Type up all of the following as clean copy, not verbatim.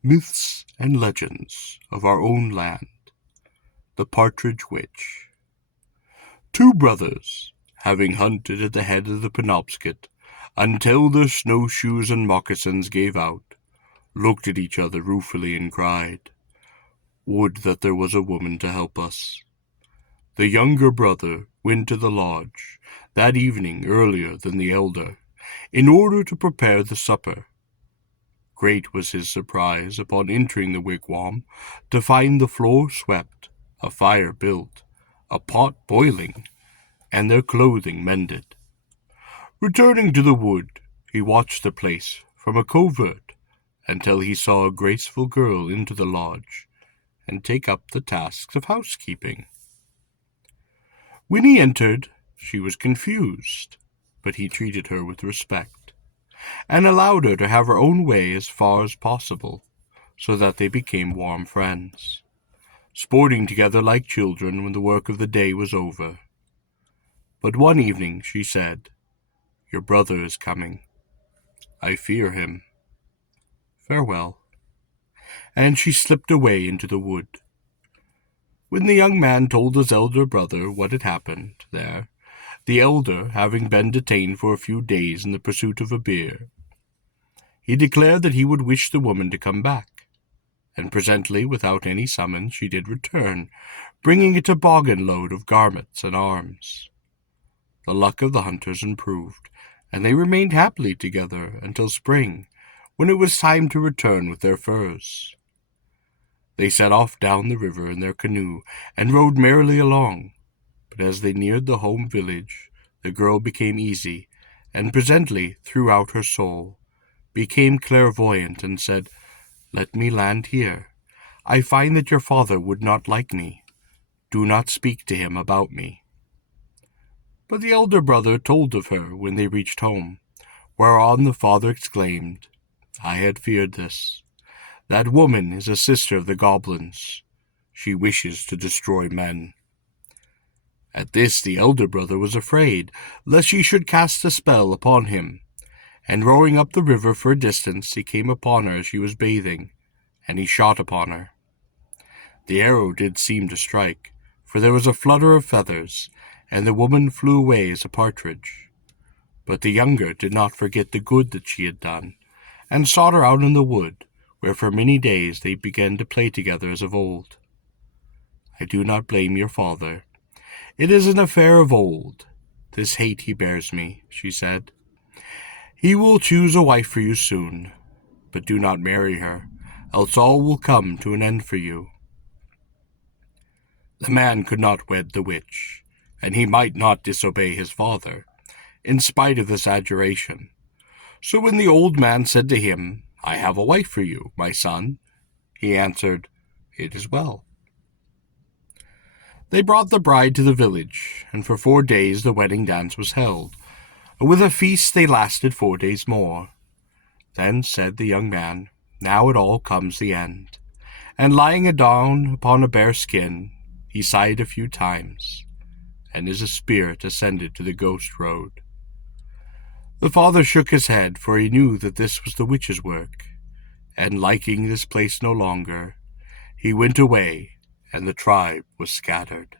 Myths and Legends of Our Own Land. The Partridge Witch. Two brothers, having hunted at the head of the Penobscot until their snowshoes and moccasins gave out, looked at each other ruefully and cried, "Would that there was a woman to help us." The younger brother went to the lodge that evening earlier than the elder, in order to prepare the supper. Great was his surprise upon entering the wigwam to find the floor swept, a fire built, a pot boiling, and their clothing mended. Returning to the wood, he watched the place from a covert until he saw a graceful girl enter the lodge and take up the tasks of housekeeping. When he entered, she was confused, but he treated her with respect and allowed her to have her own way as far as possible, so that they became warm friends, sporting together like children when the work of the day was over. But one evening she said, "Your brother is coming. I fear him. Farewell." And she slipped away into the wood. When the young man told his elder brother what had happened there, the elder having been detained for a few days in the pursuit of a bear, he declared that he would wish the woman to come back, and presently, without any summons, she did return, bringing a toboggan load of garments and arms. The luck of the hunters improved, and they remained happily together until spring, when it was time to return with their furs. They set off down the river in their canoe and rode merrily along, but as they neared the home village, the girl became easy, and presently, throughout her soul, became clairvoyant and said, "Let me land here. I find that your father would not like me. Do not speak to him about me." But the elder brother told of her when they reached home, whereon the father exclaimed, "I had feared this. That woman is a sister of the goblins. She wishes to destroy men." At this the elder brother was afraid lest she should cast a spell upon him, and rowing up the river for a distance he came upon her as she was bathing, and he shot upon her. The arrow did seem to strike, for there was a flutter of feathers, and the woman flew away as a partridge. But the younger did not forget the good that she had done, and sought her out in the wood, where for many days they began to play together as of old. "I do not blame your father. It is an affair of old, this hate he bears me," she said. "He will choose a wife for you soon, but do not marry her, else all will come to an end for you." The man could not wed the witch, and he might not disobey his father, in spite of this adjuration. So when the old man said to him, "I have a wife for you, my son," he answered, "It is well." They brought the bride to the village, and for 4 days the wedding dance was held. With a feast they lasted 4 days more. Then said the young man, "Now it all comes the end," and lying down upon a bare skin, he sighed a few times, and as a spirit ascended to the ghost road. The father shook his head, for he knew that this was the witch's work, and liking this place no longer, he went away, and the tribe was scattered.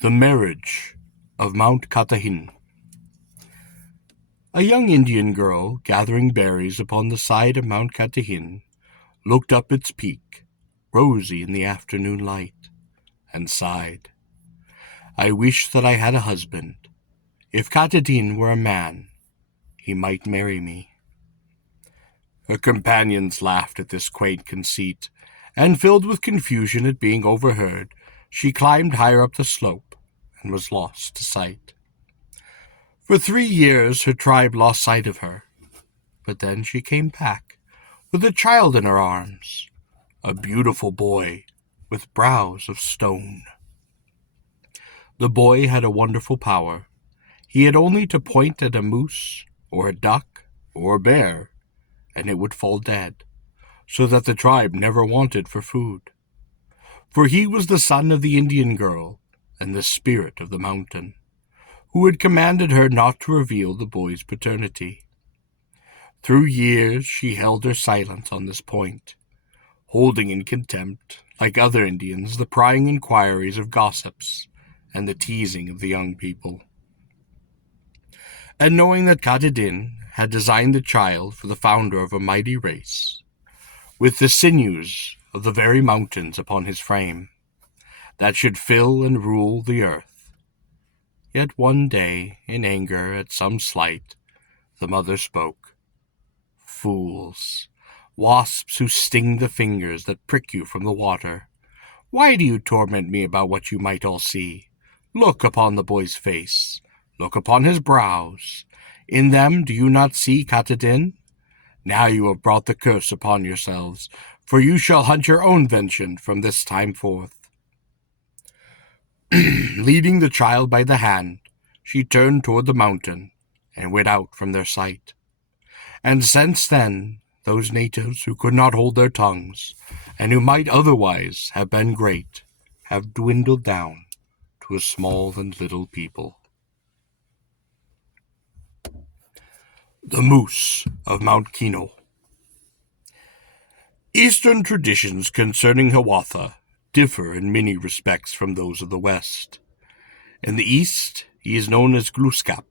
The Marriage of Mount Katahdin. A young Indian girl, gathering berries upon the side of Mount Katahdin, looked up its peak, rosy in the afternoon light, and sighed, "I wish that I had a husband. If Katahdin were a man, he might marry me." Her companions laughed at this quaint conceit, and filled with confusion at being overheard, she climbed higher up the slope, and was lost to sight. For 3 years her tribe lost sight of her, but then she came back, with a child in her arms, a beautiful boy with brows of stone. The boy had a wonderful power. He had only to point at a moose, or a duck, or a bear, and it would fall dead, so that the tribe never wanted for food. For he was the son of the Indian girl, and the spirit of the mountain, who had commanded her not to reveal the boy's paternity. Through years she held her silence on this point, holding in contempt, like other Indians, the prying inquiries of gossips and the teasing of the young people. And knowing that Katahdin had designed the child for the founder of a mighty race, with the sinews of the very mountains upon his frame, that should fill and rule the earth. Yet one day, in anger at some slight, the mother spoke. Fools, wasps who sting the fingers that prick you from the water, why do you torment me about what you might all see? Look upon the boy's face, look upon his brows. In them do you not see Katahdin? Now you have brought the curse upon yourselves, for you shall hunt your own vengeance from this time forth. Leading the child by the hand, she turned toward the mountain and went out from their sight. And since then, those natives who could not hold their tongues, and who might otherwise have been great, have dwindled down to a small and little people. The Moose of Mount Kineo. Eastern traditions concerning Hiawatha differ in many respects from those of the West. In the East, he is known as Glooskap,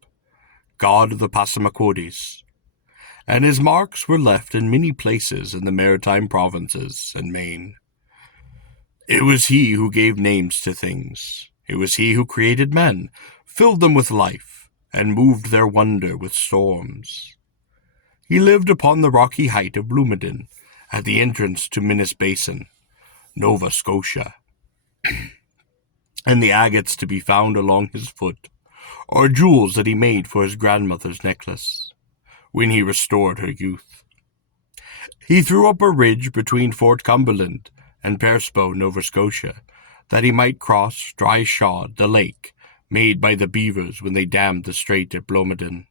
god of the Passamaquoddies, and his marks were left in many places in the maritime provinces and Maine. It was he who gave names to things. It was he who created men, filled them with life, and moved their wonder with storms. He lived upon the rocky height of Blomidon, at the entrance to Minas Basin, Nova Scotia, and the agates to be found along his foot are jewels that he made for his grandmother's necklace, when he restored her youth. He threw up a ridge between Fort Cumberland and Perspo, Nova Scotia, that he might cross dry-shod the lake made by the beavers when they dammed the strait at Blomidon.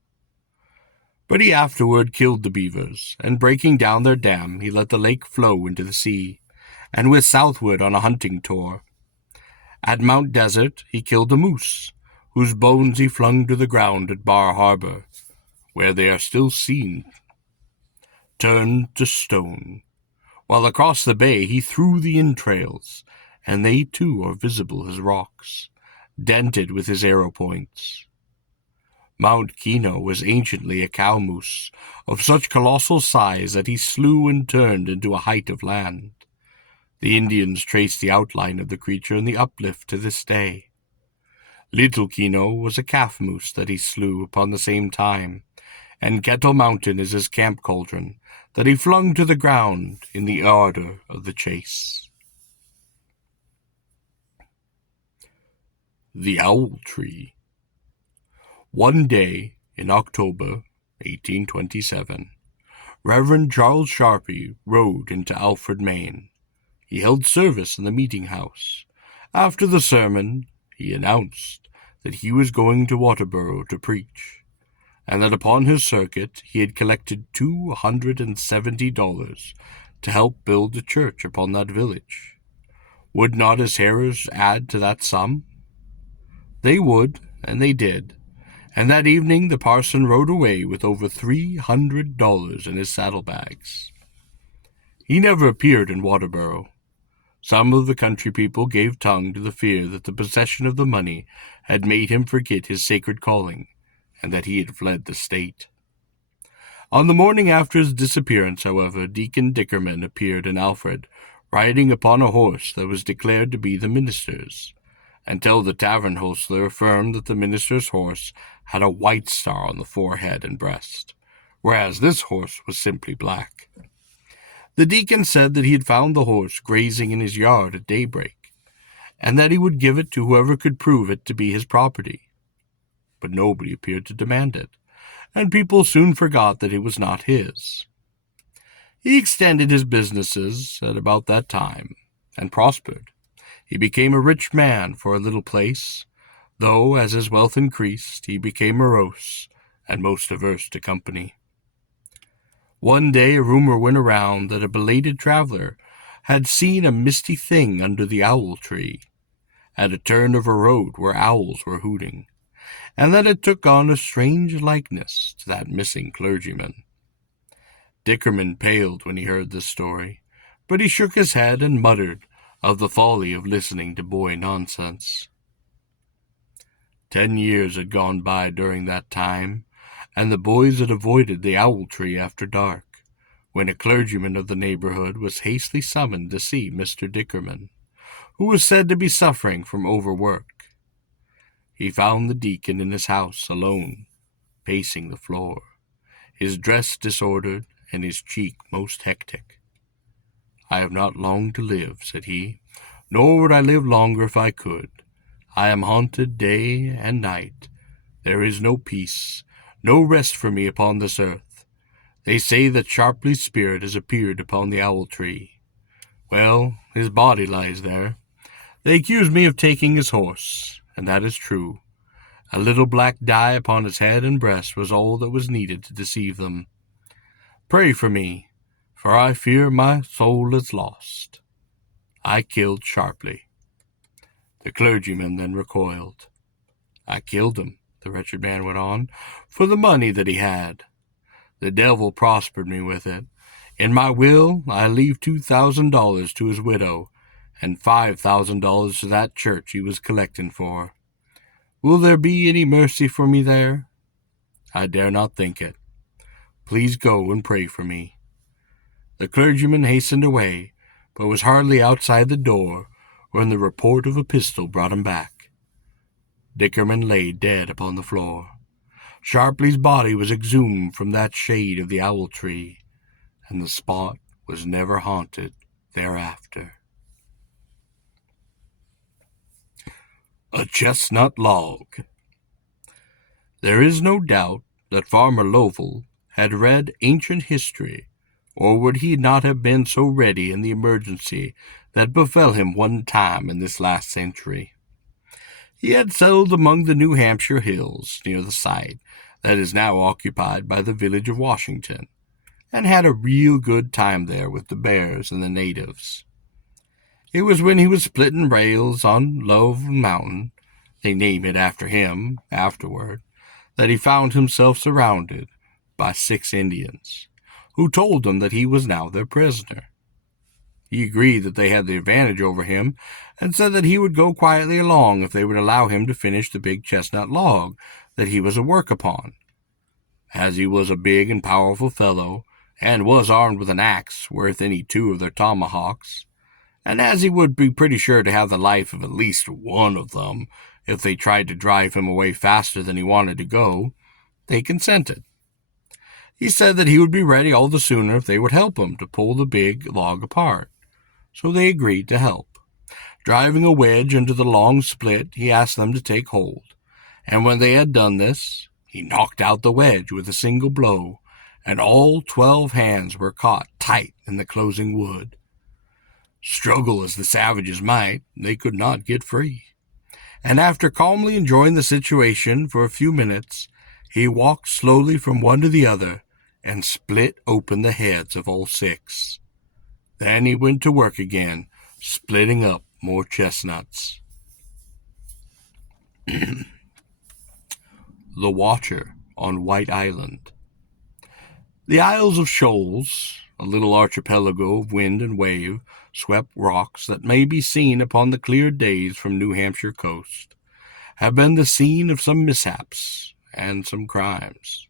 But he afterward killed the beavers, and breaking down their dam, he let the lake flow into the sea, and went southward on a hunting tour. At Mount Desert he killed a moose, whose bones he flung to the ground at Bar Harbor, where they are still seen, turned to stone, while across the bay he threw the entrails, and they too are visible as rocks, dented with his arrow points. Mount Kineo was anciently a cow moose, of such colossal size that he slew and turned into a height of land. The Indians trace the outline of the creature in the uplift to this day. Little Kineo was a calf moose that he slew upon the same time, and Kettle Mountain is his camp cauldron that he flung to the ground in the ardor of the chase. The Owl Tree. One day in October 1827, Reverend Charles Sharpie rode into Alfred, Maine. He held service in the meeting house. After the sermon, he announced that he was going to Waterboro to preach, and that upon his circuit he had collected $270 to help build a church upon that village. Would not his hearers add to that sum? They would, and they did, and that evening the parson rode away with over $300 in his saddlebags. He never appeared in Waterboro. Some of the country people gave tongue to the fear that the possession of the money had made him forget his sacred calling, and that he had fled the state. On the morning after his disappearance, however, Deacon Dickerman appeared in Alfred, riding upon a horse that was declared to be the minister's, until the tavern hostler affirmed that the minister's horse had a white star on the forehead and breast, whereas this horse was simply black. The deacon said that he had found the horse grazing in his yard at daybreak, and that he would give it to whoever could prove it to be his property. But nobody appeared to demand it, and people soon forgot that it was not his. He extended his businesses at about that time, and prospered. He became a rich man for a little place, though as his wealth increased, he became morose and most averse to company. One day a rumor went around that a belated traveler had seen a misty thing under the owl tree, at a turn of a road where owls were hooting, and that it took on a strange likeness to that missing clergyman. Dickerman paled when he heard this story, but he shook his head and muttered of the folly of listening to boy nonsense. 10 years had gone by during that time, and the boys had avoided the owl tree after dark, when a clergyman of the neighborhood was hastily summoned to see Mr. Dickerman, who was said to be suffering from overwork. He found the deacon in his house alone, pacing the floor, his dress disordered and his cheek most hectic. "I have not long to live," said he, "nor would I live longer if I could. I am haunted day and night. There is no peace, no rest for me upon this earth. They say that Sharpley's spirit has appeared upon the owl tree. Well, his body lies there. They accuse me of taking his horse, and that is true. A little black dye upon his head and breast was all that was needed to deceive them. Pray for me, for I fear my soul is lost. I killed Sharpley." The clergyman then recoiled. "I killed him," the wretched man went on, "for the money that he had. The devil prospered me with it. In my will I leave $2,000 to his widow, and $5,000 to that church he was collecting for. Will there be any mercy for me there? I dare not think it. Please go and pray for me." The clergyman hastened away, but was hardly outside the door when the report of a pistol brought him back. Dickerman lay dead upon the floor. Sharpley's body was exhumed from that shade of the owl tree, and the spot was never haunted thereafter. A Chesnut Log. There is no doubt that Farmer Lovell had read ancient history, or would he not have been so ready in the emergency that befell him one time in this last century. He had settled among the New Hampshire hills near the site that is now occupied by the village of Washington, and had a real good time there with the bears and the natives. It was when he was splitting rails on Love Mountain, they named it after him afterward, that he found himself surrounded by 6 Indians, who told him that he was now their prisoner. He agreed that they had the advantage over him, and said that he would go quietly along if they would allow him to finish the big chestnut log that he was at work upon. As he was a big and powerful fellow, and was armed with an axe worth any 2 of their tomahawks, and as he would be pretty sure to have the life of at least one of them if they tried to drive him away faster than he wanted to go, they consented. He said that he would be ready all the sooner if they would help him to pull the big log apart, so they agreed to help. Driving a wedge into the long split, he asked them to take hold, and when they had done this, he knocked out the wedge with a single blow, and all 12 hands were caught tight in the closing wood. Struggle as the savages might, they could not get free, and after calmly enjoying the situation for a few minutes, he walked slowly from one to the other and split open the heads of all 6. Then he went to work again, splitting up more chestnuts. The Watcher on White Island. The Isles of Shoals, a little archipelago of wind and wave, swept rocks that may be seen upon the clear days from New Hampshire coast, have been the scene of some mishaps and some crimes.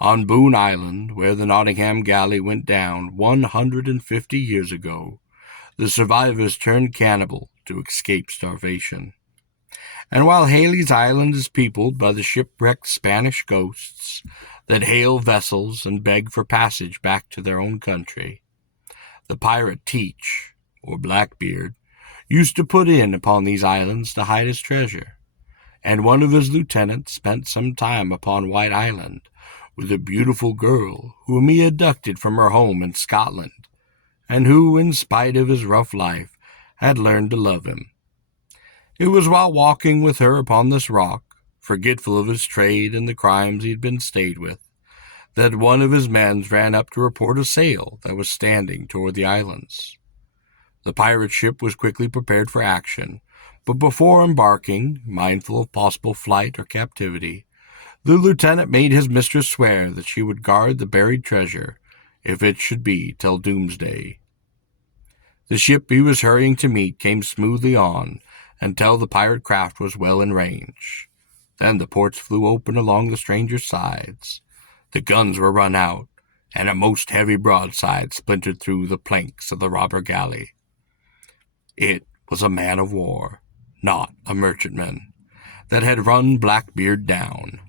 On Boone Island, where the Nottingham galley went down 150 years ago, the survivors turned cannibal to escape starvation. And while Haley's Island is peopled by the shipwrecked Spanish ghosts that hail vessels and beg for passage back to their own country, the pirate Teach, or Blackbeard, used to put in upon these islands to hide his treasure, and one of his lieutenants spent some time upon White Island with a beautiful girl whom he abducted from her home in Scotland, and who, in spite of his rough life, had learned to love him. It was while walking with her upon this rock, forgetful of his trade and the crimes he had been stayed with, that one of his men ran up to report a sail that was standing toward the islands. The pirate ship was quickly prepared for action, But before embarking, mindful of possible flight or captivity, the lieutenant made his mistress swear that she would guard the buried treasure, if it should be till doomsday. The ship he was hurrying to meet came smoothly on until the pirate craft was well in range. Then the ports flew open along the stranger's sides. The guns were run out, and a most heavy broadside splintered through the planks of the robber galley. It was a man of war, not a merchantman, that had run Blackbeard down.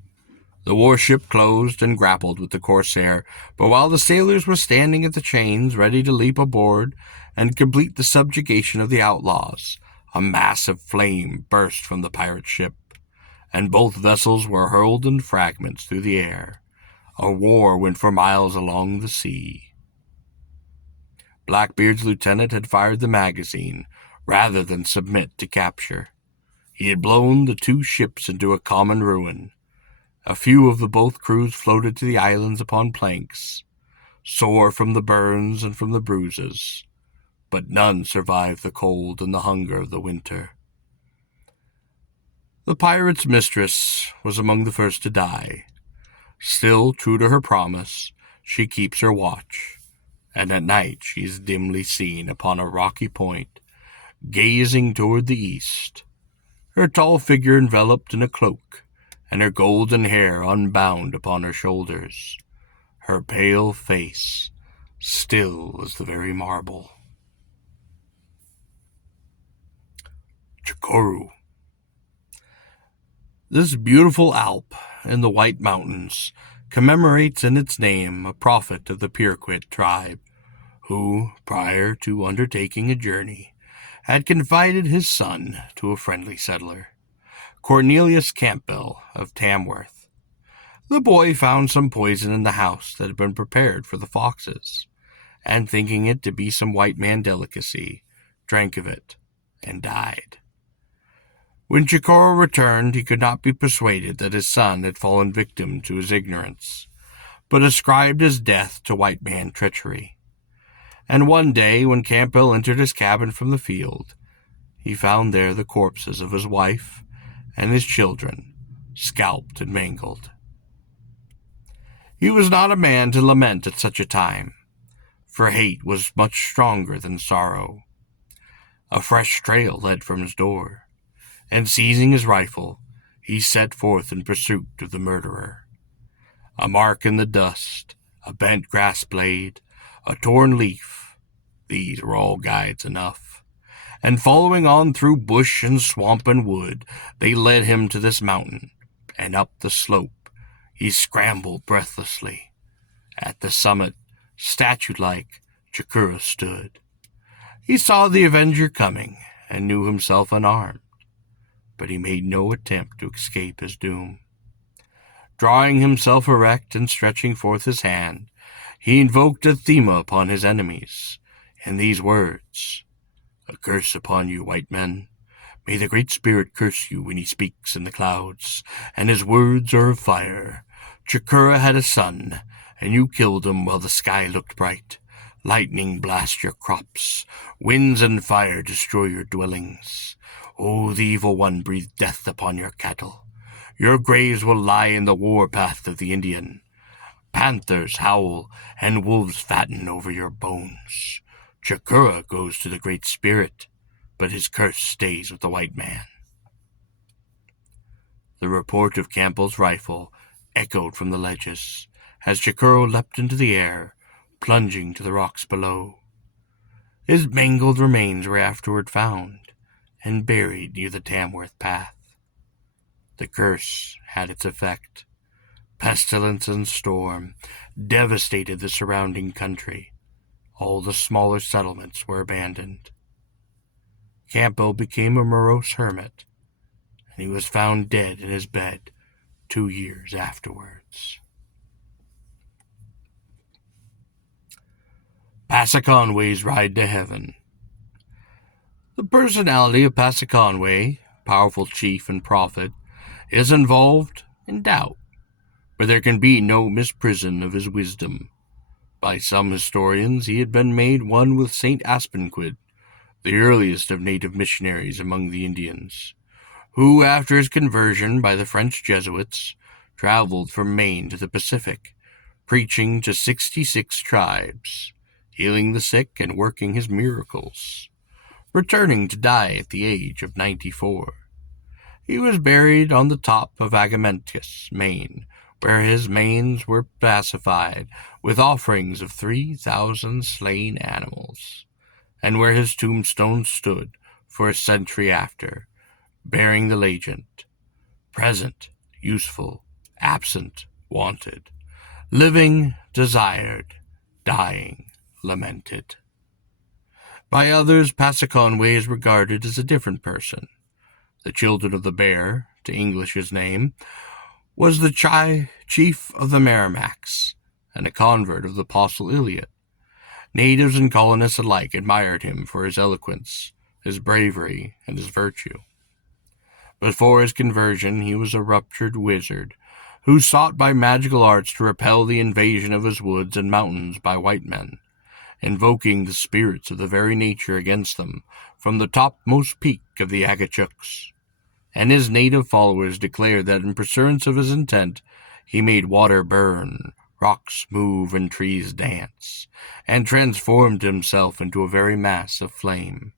The warship closed and grappled with the corsair, but while the sailors were standing at the chains ready to leap aboard and complete the subjugation of the outlaws, a massive flame burst from the pirate ship, and both vessels were hurled in fragments through the air. A war went for miles along the sea. Blackbeard's lieutenant had fired the magazine rather than submit to capture. He had blown the two ships into a common ruin. A few of the both crews floated to the islands upon planks, sore from the burns and from the bruises, but none survived the cold and the hunger of the winter. The pirate's mistress was among the first to die. Still true to her promise, she keeps her watch, and at night she is dimly seen upon a rocky point, gazing toward the east, her tall figure enveloped in a cloak, and her golden hair unbound upon her shoulders, her pale face still as the very marble. Chocorua. This beautiful Alp in the White Mountains commemorates in its name a prophet of the Pequot tribe, who, prior to undertaking a journey, had confided his son to a friendly settler, Cornelius Campbell of Tamworth. The boy found some poison in the house that had been prepared for the foxes, and thinking it to be some white man delicacy, drank of it, and died. When Chocorua returned, he could not be persuaded that his son had fallen victim to his ignorance, but ascribed his death to white man treachery. And one day, when Campbell entered his cabin from the field, he found there the corpses of his wife and his children, scalped and mangled. He was not a man to lament at such a time, for hate was much stronger than sorrow. A fresh trail led from his door, and seizing his rifle, he set forth in pursuit of the murderer. A mark in the dust, a bent grass blade, a torn leaf, these were all guides enough, and following on through bush and swamp and wood, they led him to this mountain, and up the slope he scrambled breathlessly. At the summit, statue-like, Chocorua stood. He saw the avenger coming, and knew himself unarmed, but he made no attempt to escape his doom. Drawing himself erect and stretching forth his hand, he invoked anathema upon his enemies, in these words: "A curse upon you, white men. May the Great Spirit curse you when he speaks in the clouds, and his words are of fire. Chocorua had a son, and you killed him while the sky looked bright. Lightning blast your crops, winds and fire destroy your dwellings. Oh, the evil one breathed death upon your cattle. Your graves will lie in the war path of the Indian. Panthers howl, and wolves fatten over your bones. Chocorua goes to the Great Spirit, but his curse stays with the white man." The report of Campbell's rifle echoed from the ledges, as Chocorua leapt into the air, plunging to the rocks below. His mangled remains were afterward found, and buried near the Tamworth path. The curse had its effect. Pestilence and storm devastated the surrounding country. All the smaller settlements were abandoned. Campbell became a morose hermit, and he was found dead in his bed 2 years afterwards. Passaconaway's Ride to Heaven. The personality of Passaconaway, powerful chief and prophet, is involved in doubt, but there can be no misprision of his wisdom. By some historians he had been made one with St. Aspenquid, the earliest of native missionaries among the Indians, who, after his conversion by the French Jesuits, traveled from Maine to the Pacific, preaching to 66 tribes, healing the sick and working his miracles, returning to die at the age of 94. He was buried on the top of Agamentus, Maine, where his manes were pacified with offerings of 3,000 slain animals, and where his tombstone stood for a century after, bearing the legend, present, useful, absent, wanted, living, desired, dying, lamented. By others, Passaconaway is regarded as a different person. The Children of the Bear, to English his name, was the chief of the Merrimacs, and a convert of the Apostle Eliot. Natives and colonists alike admired him for his eloquence, his bravery, and his virtue. Before his conversion, he was a ruptured wizard, who sought by magical arts to repel the invasion of his woods and mountains by white men, invoking the spirits of the very nature against them from the topmost peak of the Agachucks. And his native followers declared that in pursuance of his intent, he made water burn, rocks move, and trees dance, and transformed himself into a very mass of flame.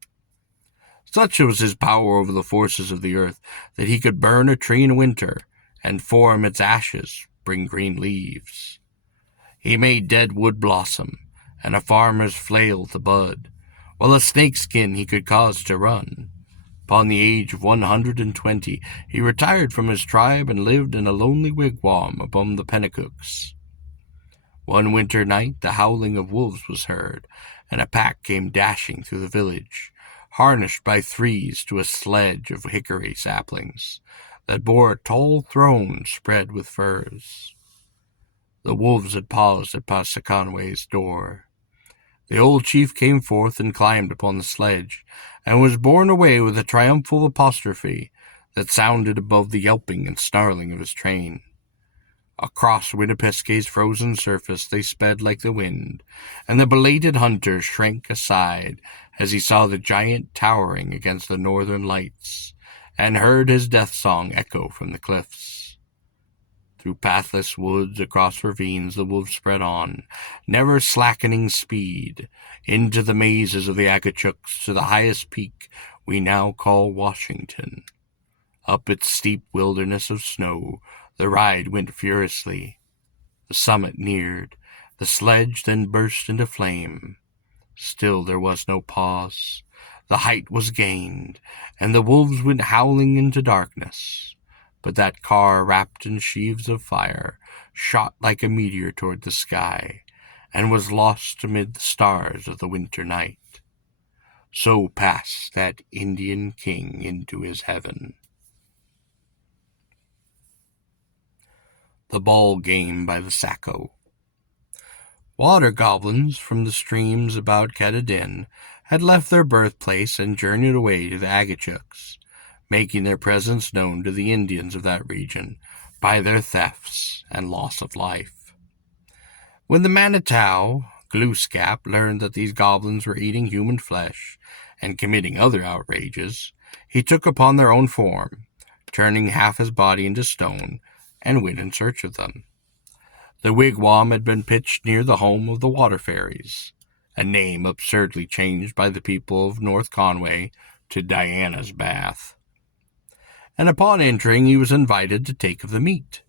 Such was his power over the forces of the earth that he could burn a tree in winter, and from its ashes bring green leaves. He made dead wood blossom, and a farmer's flail to bud, while a snakeskin he could cause to run. Upon the age of 120, he retired from his tribe and lived in a lonely wigwam among the Penacooks. One winter night the howling of wolves was heard, and a pack came dashing through the village, harnessed by threes to a sledge of hickory saplings that bore a tall throne spread with furs. The wolves had paused at Passaconaway's door. The old chief came forth and climbed upon the sledge, and was borne away with a triumphal apostrophe that sounded above the yelping and snarling of his train. Across Winnipesauk's frozen surface they sped like the wind, and the belated hunter shrank aside as he saw the giant towering against the northern lights, and heard his death song echo from the cliffs. Through pathless woods, across ravines, the wolves spread on, never slackening speed, into the mazes of the Agachucks to the highest peak we now call Washington. Up its steep wilderness of snow the ride went furiously. The summit neared. The sledge then burst into flame. Still there was no pause. The height was gained, and the wolves went howling into darkness. But that car, wrapped in sheaves of fire, shot like a meteor toward the sky, and was lost amid the stars of the winter night. So passed that Indian king into his heaven. The Ball Game by the Saco. Water goblins from the streams about Katahdin had left their birthplace and journeyed away to the Agachucks, making their presence known to the Indians of that region by their thefts and loss of life. When the Manitou, Glooskap, learned that these goblins were eating human flesh and committing other outrages, he took upon their own form, turning half his body into stone, and went in search of them. The wigwam had been pitched near the home of the water fairies, a name absurdly changed by the people of North Conway to Diana's Bath. And upon entering he was invited to take of the meat.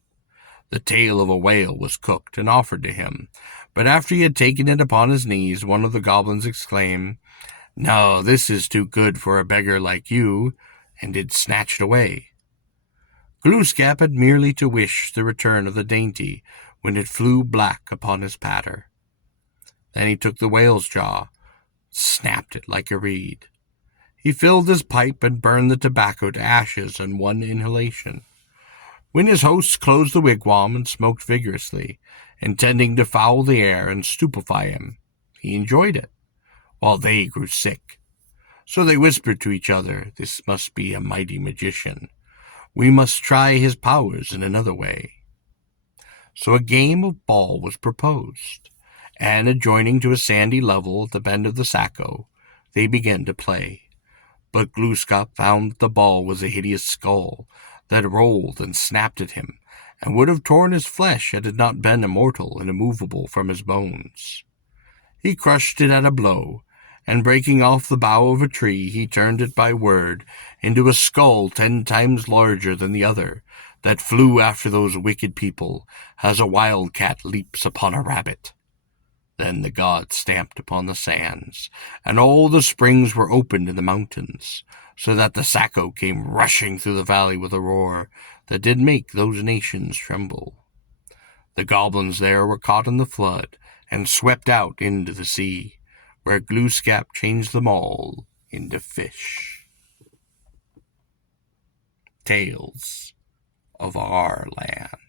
The tail of a whale was cooked and offered to him, but after he had taken it upon his knees, one of the goblins exclaimed, "No, this is too good for a beggar like you," and did snatch it away. Glooskap had merely to wish the return of the dainty when it flew black upon his patter. Then he took the whale's jaw, snapped it like a reed. He filled his pipe and burned the tobacco to ashes in one inhalation. When his hosts closed the wigwam and smoked vigorously, intending to foul the air and stupefy him, he enjoyed it, while they grew sick. So they whispered to each other, "This must be a mighty magician. We must try his powers in another way." So a game of ball was proposed, and adjoining to a sandy level at the bend of the Saco, they began to play. But Glooskap found that the ball was a hideous skull that rolled and snapped at him, and would have torn his flesh had it not been immortal and immovable from his bones. He crushed it at a blow, and breaking off the bough of a tree, he turned it by word into a skull 10 times larger than the other, that flew after those wicked people, as a wildcat leaps upon a rabbit. Then the gods stamped upon the sands, and all the springs were opened in the mountains, so that the Saco came rushing through the valley with a roar that did make those nations tremble. The goblins there were caught in the flood, and swept out into the sea, where Glooskap changed them all into fish. Tales of our land.